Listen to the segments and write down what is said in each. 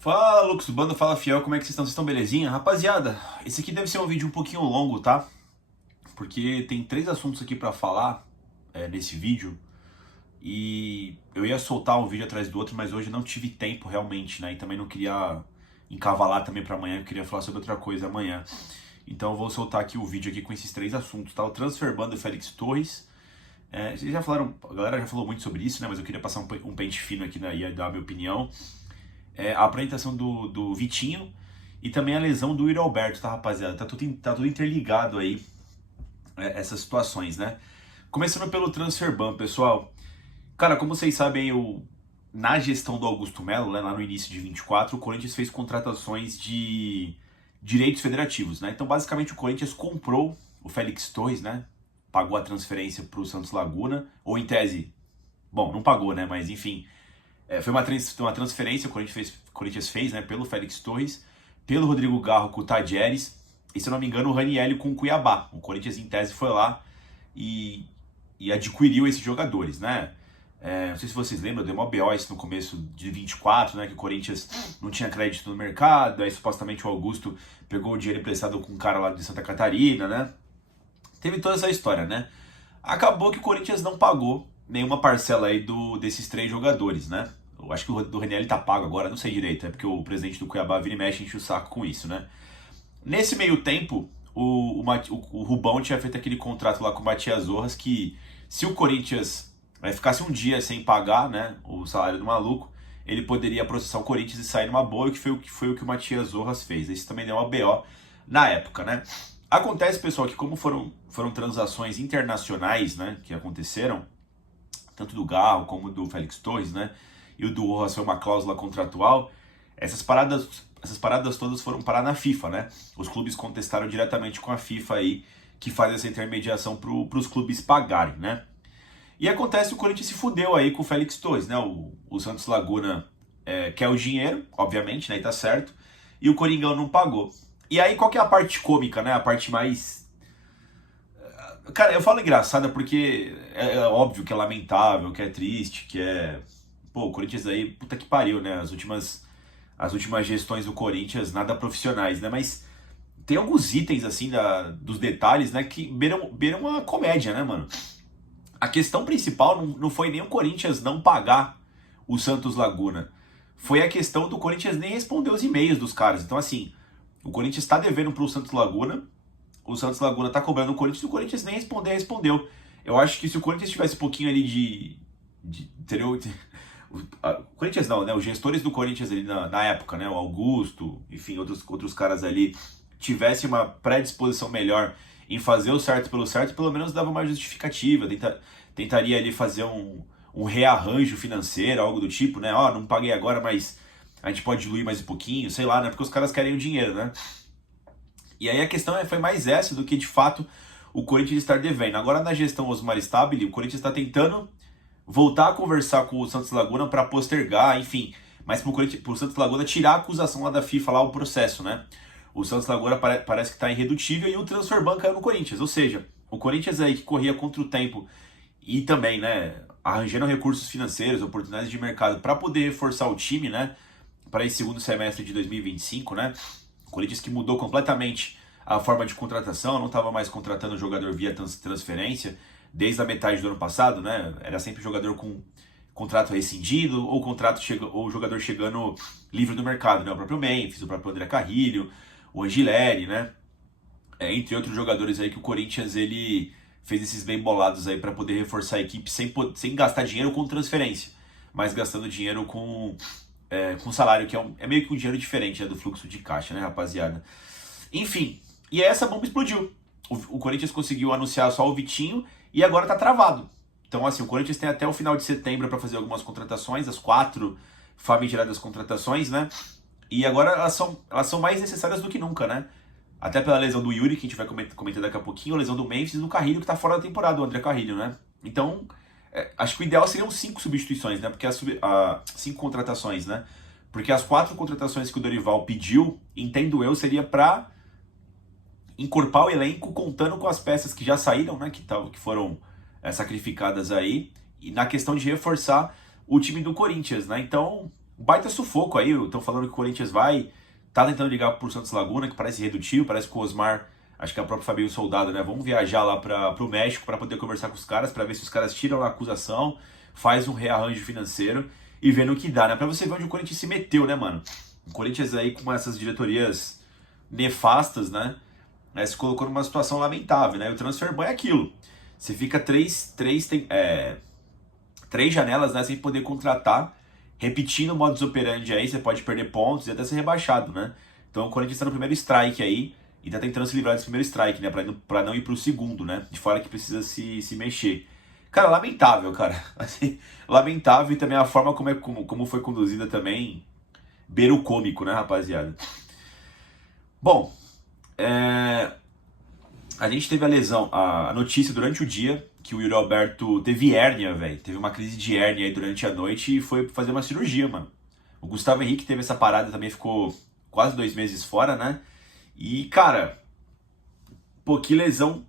Fala, Lucas do Bando, fala Fiel, como é que vocês estão? Vocês estão belezinha? Rapaziada, esse aqui deve ser um vídeo um pouquinho longo, tá? Porque tem três assuntos aqui pra falar nesse vídeo e eu ia soltar um vídeo atrás do outro, mas hoje não tive tempo realmente, né? E também não queria encavalar também pra amanhã, eu queria falar sobre outra coisa amanhã. Então eu vou soltar aqui o vídeo aqui com esses três assuntos, tá? O transfer ban do Félix Torres. Vocês já falaram, a galera já falou muito sobre isso, né? Mas eu queria passar um pente fino aqui, né? E dar a minha opinião. A apresentação do Vitinho e também a lesão do Yuri Alberto, tá, rapaziada? Tá tudo interligado aí, essas situações, né? Começando pelo transfer ban, pessoal. Cara, como vocês sabem, na gestão do Augusto Melo, né, lá no início de 24, o Corinthians fez contratações de direitos federativos, né? Então, basicamente, o Corinthians comprou o Félix Torres, né? Pagou a transferência pro Santos Laguna, ou em tese, bom, não pagou, né? Mas, enfim, foi uma transferência que o Corinthians fez, né, pelo Félix Torres, pelo Rodrigo Garro com o Tadieres, e se eu não me engano o Ranielli com o Cuiabá. O Corinthians em tese foi lá e adquiriu esses jogadores, né? Não sei se vocês lembram, deu uma BO isso no começo de 24, né, que o Corinthians não tinha crédito no mercado, aí supostamente o Augusto pegou o dinheiro emprestado com um cara lá de Santa Catarina, né? Teve toda essa história, né? Acabou que o Corinthians não pagou nenhuma parcela aí desses três jogadores, né? Eu acho que o do Ranielli tá pago agora, não sei direito, é porque o presidente do Cuiabá vira e mexe, enche o saco com isso, né? Nesse meio tempo, o Rubão tinha feito aquele contrato lá com o Matias Zorras que se o Corinthians ficasse um dia sem pagar, né, o salário do maluco, ele poderia processar o Corinthians e sair numa boa, que foi o que o Matias Zorras fez. Isso também deu uma BO na época, né? Acontece, pessoal, que como foram transações internacionais, né, que aconteceram, tanto do Garro como do Félix Torres, né? E o do Rojas foi uma cláusula contratual. Essas paradas todas foram parar na FIFA, né? Os clubes contestaram diretamente com a FIFA aí, que faz essa intermediação para os clubes pagarem, né? E acontece que o Corinthians se fudeu aí com o Félix Torres, né? O Santos Laguna quer o dinheiro, obviamente, né? E tá certo. E o Coringão não pagou. E aí, qual que é a parte cômica, né? A parte mais... Cara, eu falo engraçada porque é óbvio que é lamentável, que é triste, que é... Pô, o Corinthians aí, puta que pariu, né? As últimas gestões do Corinthians, nada profissionais, né? Mas tem alguns itens, assim, dos detalhes, né? Que beiram uma comédia, né, mano? A questão principal não foi nem o Corinthians não pagar o Santos Laguna. Foi a questão do Corinthians nem responder os e-mails dos caras. Então, assim, o Corinthians tá devendo pro Santos Laguna, o Santos Laguna tá cobrando o Corinthians e o Corinthians nem respondeu. Eu acho que se o Corinthians tivesse um pouquinho ali entendeu? O Corinthians não, né? Os gestores do Corinthians ali na época, né? O Augusto, enfim, outros caras ali, tivessem uma predisposição melhor em fazer o certo pelo certo, pelo menos dava uma justificativa, tentaria ali fazer um rearranjo financeiro, algo do tipo, né? Ó, não paguei agora, mas a gente pode diluir mais um pouquinho, sei lá, né? Porque os caras querem o dinheiro, né? E aí a questão foi mais essa do que, de fato, o Corinthians estar devendo. Agora, na gestão Osmar Stabile, o Corinthians está tentando voltar a conversar com o Santos Laguna para postergar, enfim, mas pro Santos Laguna tirar a acusação lá da FIFA, lá o processo, né? O Santos Laguna parece que está irredutível e o transfer ban caiu no Corinthians, ou seja, o Corinthians aí que corria contra o tempo e também, né, arranjando recursos financeiros, oportunidades de mercado para poder reforçar o time, né, para esse segundo semestre de 2025, né? O Corinthians que mudou completamente a forma de contratação, não estava mais contratando jogador via transferência, desde a metade do ano passado, né? Era sempre jogador com contrato rescindido ou ou jogador chegando livre do mercado, né? O próprio Memphis, o próprio André Carrilho, o Angileri, né? Entre outros jogadores aí que o Corinthians ele fez esses bem bolados aí para poder reforçar a equipe sem gastar dinheiro com transferência, mas gastando dinheiro com salário, que é meio que um dinheiro diferente, né, do fluxo de caixa, né, rapaziada? Enfim, e essa bomba explodiu. O Corinthians conseguiu anunciar só o Vitinho e agora tá travado. Então, assim, o Corinthians tem até o final de setembro para fazer algumas contratações, as 4 famigeradas contratações, né? E agora elas são mais necessárias do que nunca, né? Até pela lesão do Yuri, que a gente vai comentar daqui a pouquinho, a lesão do Memphis e do Carrilho, que tá fora da temporada, o André Carrilho, né? Então, acho que o ideal seriam 5 substituições, né? Porque 5 contratações, né? Porque as 4 contratações que o Dorival pediu, entendo eu, seria para encorpar o elenco contando com as peças que já saíram, né? Que foram sacrificadas aí, e na questão de reforçar o time do Corinthians, né? Então, um baita sufoco aí. Estão falando que o Corinthians tá tentando ligar pro Santos Laguna, que parece redutível, parece que o Osmar, acho que é o próprio Fabinho Soldado, né? Vamos viajar lá pro México para poder conversar com os caras, para ver se os caras tiram a acusação, faz um rearranjo financeiro e vê no que dá, né? Pra você ver onde o Corinthians se meteu, né, mano? O Corinthians aí com essas diretorias nefastas, né? Se colocou numa situação lamentável, né? E o transfer ban é aquilo. Você fica três janelas, né, sem poder contratar, repetindo o modus operandi aí, você pode perder pontos e até ser rebaixado, né? Então o Corinthians está no primeiro strike aí e tá tentando se livrar desse primeiro strike, né? Pra não ir pro segundo, né? De fora que precisa se mexer. Cara, lamentável, cara. Assim, lamentável e também a forma como foi conduzida também, beira o cômico, né, rapaziada? Bom, a gente teve a notícia durante o dia que o Yuri Alberto teve hérnia, velho. Teve uma crise de hérnia aí durante a noite e foi fazer uma cirurgia, mano. O Gustavo Henrique teve essa parada também, ficou quase 2 meses fora, né? E, cara, pô, que lesão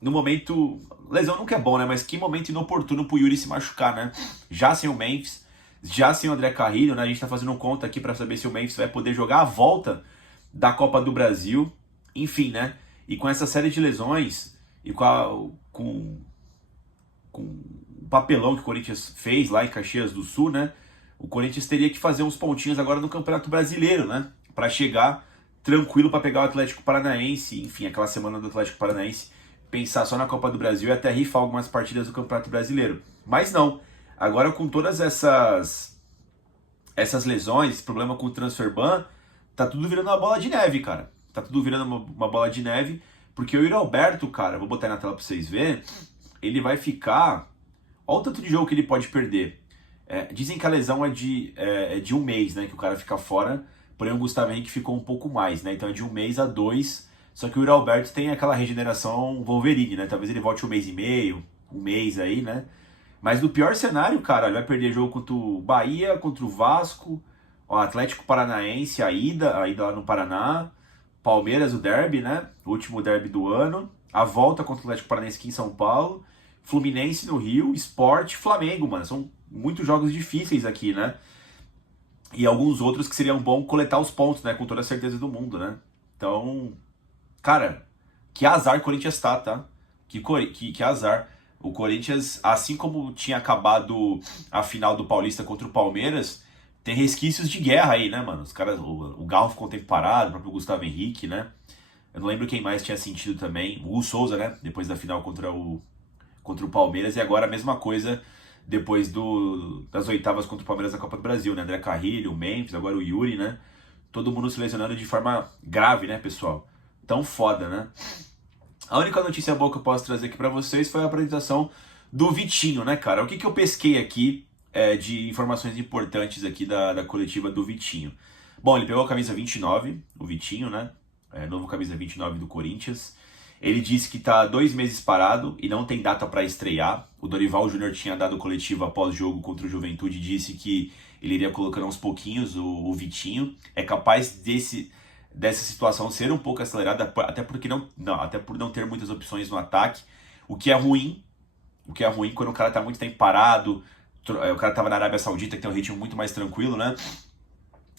no momento... Lesão nunca é bom, né? Mas que momento inoportuno pro Yuri se machucar, né? Já sem o Memphis, já sem o André Carrillo, né? A gente tá fazendo conta aqui pra saber se o Memphis vai poder jogar a volta da Copa do Brasil. Enfim, né? E com essa série de lesões e com o papelão que o Corinthians fez lá em Caxias do Sul, né? O Corinthians teria que fazer uns pontinhos agora no Campeonato Brasileiro, né? Para chegar tranquilo para pegar o Atlético Paranaense, enfim, aquela semana do Atlético Paranaense, pensar só na Copa do Brasil e até rifar algumas partidas do Campeonato Brasileiro. Mas não. Agora com todas essas lesões, esse problema com o transfer ban, tá tudo virando uma bola de neve, cara. Tá tudo virando uma bola de neve, porque o Yuri Alberto, cara, vou botar aí na tela pra vocês verem, ele vai ficar... Olha o tanto de jogo que ele pode perder. Dizem que a lesão é de 1 mês, né, que o cara fica fora, porém o Gustavo Henrique ficou um pouco mais, né, então é de 1 mês a 2, só que o Yuri Alberto tem aquela regeneração Wolverine, né, talvez ele volte 1 mês e meio, 1 mês aí, né, mas no pior cenário, cara, ele vai perder jogo contra o Bahia, contra o Vasco, o Atlético Paranaense, a ida lá no Paraná, Palmeiras, o derby, né? O último derby do ano. A volta contra o Atlético Paranaense aqui em São Paulo. Fluminense no Rio. Sport, Flamengo, mano. São muitos jogos difíceis aqui, né? E alguns outros que seriam bom coletar os pontos, né? Com toda a certeza do mundo, né? Então, cara, que azar o Corinthians tá? Que azar. O Corinthians, assim como tinha acabado a final do Paulista contra o Palmeiras, tem resquícios de guerra aí, né, mano? Os caras, o Galo ficou um tempo parado, o próprio Gustavo Henrique, né? Eu não lembro quem mais tinha sentido também. O Hugo Souza, né? Depois da final contra o Palmeiras. E agora a mesma coisa depois das oitavas contra o Palmeiras na Copa do Brasil, né? André Carrillo, o Memphis, agora o Yuri, né? Todo mundo se lesionando de forma grave, né, pessoal? Tão foda, né? A única notícia boa que eu posso trazer aqui pra vocês foi a apresentação do Vitinho, né, cara? O que eu pesquei aqui de informações importantes aqui da coletiva do Vitinho? Bom, ele pegou a camisa 29, o Vitinho, né? Novo camisa 29 do Corinthians. Ele disse que tá 2 meses parado e não tem data para estrear. O Dorival Júnior tinha dado coletiva após jogo contra o Juventude e disse que ele iria colocando aos pouquinhos o Vitinho. É capaz dessa situação ser um pouco acelerada, até por não ter muitas opções no ataque, o que é ruim quando o cara tá muito tempo parado. O cara tava na Arábia Saudita, que tem um ritmo muito mais tranquilo, né?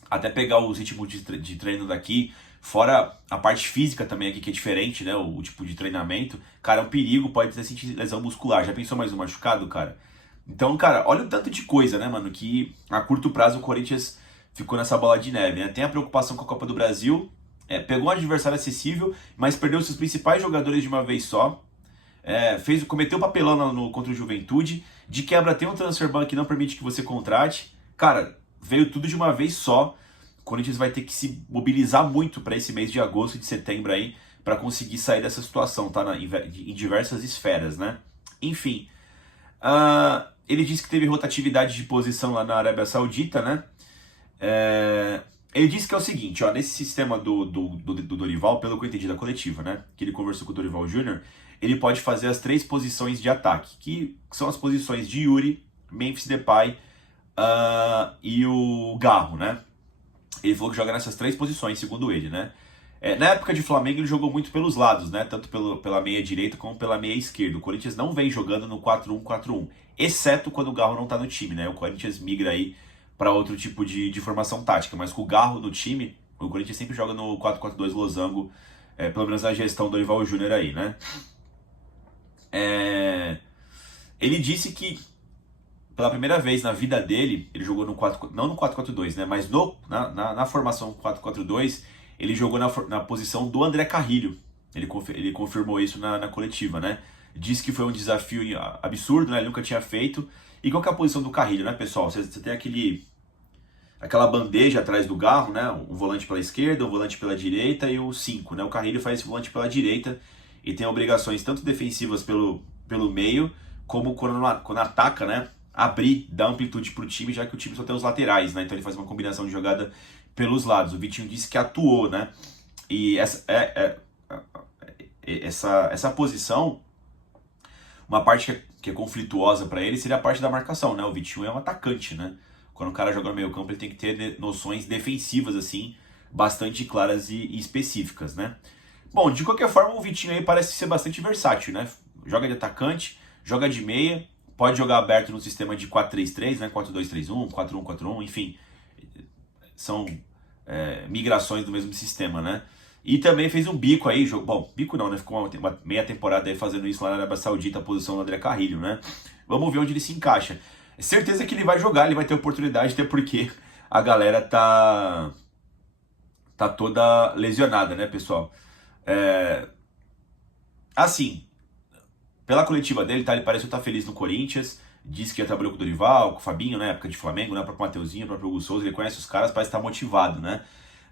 Até pegar os ritmos de treino daqui, fora a parte física também aqui, que é diferente, né? O tipo de treinamento. Cara, é um perigo, pode ter sentido lesão muscular. Já pensou mais um machucado, cara? Então, cara, olha o tanto de coisa, né, mano? Que a curto prazo o Corinthians ficou nessa bola de neve, né? Tem a preocupação com a Copa do Brasil, pegou um adversário acessível, mas perdeu seus principais jogadores de uma vez só. Cometeu papelão contra o Juventude. De quebra tem um transfer ban que não permite que você contrate. Cara, veio tudo de uma vez só. O Corinthians vai ter que se mobilizar muito para esse mês de agosto e de setembro aí, para conseguir sair dessa situação, tá? Em diversas esferas, né? Enfim, ele disse que teve rotatividade de posição lá na Arábia Saudita, né? Ele disse que é o seguinte, ó, nesse sistema do Dorival, pelo que eu entendi da coletiva, né? Que ele conversou com o Dorival Júnior, ele pode fazer as 3 posições de ataque, que são as posições de Yuri, Memphis Depay e o Garro, né? Ele falou que joga nessas 3 posições, segundo ele, né? Na época de Flamengo ele jogou muito pelos lados, né? Tanto pela meia direita como pela meia esquerda. O Corinthians não vem jogando no 4-1-4-1, exceto quando o Garro não tá no time, né? O Corinthians migra aí para outro tipo de formação tática. Mas com o Garro no time, o Corinthians sempre joga no 4-4-2 losango, pelo menos na gestão do Dorival Júnior aí, né? Ele disse que pela primeira vez na vida dele, ele jogou no 4, não no 4-4-2, né? Mas na formação 4-4-2, ele jogou na posição do André Carrilho. Ele confirmou isso na coletiva, né? Disse que foi um desafio absurdo, né? Ele nunca tinha feito. E qual que é a posição do Carrilho, né, pessoal? Você tem aquela bandeja atrás do Garro, né? Um volante pela esquerda, um volante pela direita e o 5, né? O Carrilho faz esse volante pela direita e tem obrigações tanto defensivas pelo meio, como quando ataca, né? Abrir, dar amplitude para o time, já que o time só tem os laterais, né? Então ele faz uma combinação de jogada pelos lados. O Vitinho disse que atuou, né? E essa posição, uma parte que é conflituosa para ele seria a parte da marcação, né? O Vitinho é um atacante, né? Quando o cara joga no meio campo, ele tem que ter noções defensivas, assim, bastante claras e específicas, né? Bom, de qualquer forma, o Vitinho aí parece ser bastante versátil, né? Joga de atacante, joga de meia, pode jogar aberto no sistema de 4-3-3, né? 4-2-3-1, 4-1-4-1, enfim. São migrações do mesmo sistema, né? E também fez um bico aí, bom, bico não, né? Ficou uma meia temporada aí fazendo isso lá na Arábia Saudita, a posição do André Carrilho, né? Vamos ver onde ele se encaixa. Certeza que ele vai jogar, ele vai ter oportunidade, até porque a galera tá toda lesionada, né, pessoal? Assim, pela coletiva dele, tá? Ele parece estar feliz no Corinthians, disse que já trabalhou com o Dorival, com o Fabinho, na época de Flamengo, né? O próprio Mateuzinho, o próprio Hugo Souza, ele conhece os caras, parece estar motivado, né?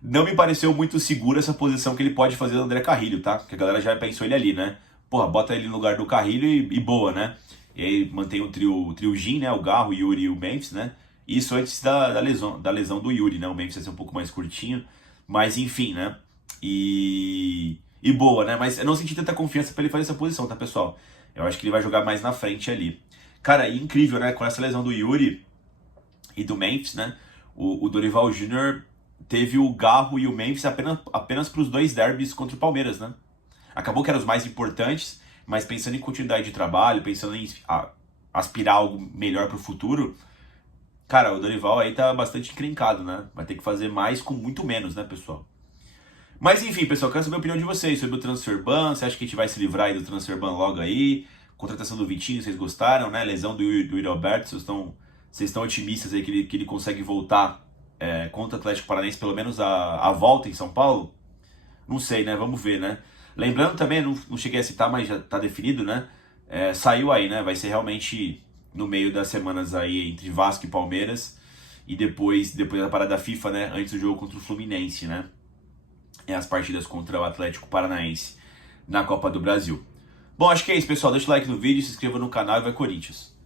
Não me pareceu muito segura essa posição que ele pode fazer do André Carrilho, tá? Porque a galera já pensou ele ali, né? Porra, bota ele no lugar do Carrilho e boa, né? E aí mantém o trio Gin, né? O Garro, o Yuri e o Memphis, né? Isso antes da lesão do Yuri, né? O Memphis ia ser um pouco mais curtinho. Mas enfim, né? E boa, né? Mas eu não senti tanta confiança pra ele fazer essa posição, tá, pessoal? Eu acho que ele vai jogar mais na frente ali. Cara, e incrível, né? Com essa lesão do Yuri e do Memphis, né? O Dorival Júnior teve o Garro e o Memphis apenas para os 2 derbys contra o Palmeiras, né? Acabou que eram os mais importantes, mas pensando em continuidade de trabalho, pensando em aspirar algo melhor para o futuro, cara, o Dorival aí tá bastante encrencado, né? Vai ter que fazer mais com muito menos, né, pessoal? Mas enfim, pessoal, quero saber a opinião de vocês sobre o transfer ban. Você acha que a gente vai se livrar aí do transfer ban logo aí? Contratação do Vitinho, vocês gostaram, né? Lesão do Yuri Alberto, vocês estão otimistas aí que ele consegue voltar contra o Atlético Paranaense, pelo menos a volta em São Paulo? Não sei, né? Vamos ver, né? Lembrando também, não cheguei a citar, mas já tá definido, né? Saiu aí, né? Vai ser realmente no meio das semanas aí entre Vasco e Palmeiras e depois da parada da FIFA, né? Antes do jogo contra o Fluminense, né? As partidas contra o Atlético Paranaense na Copa do Brasil. Bom, acho que é isso, pessoal. Deixa o like no vídeo, se inscreva no canal e vai Corinthians!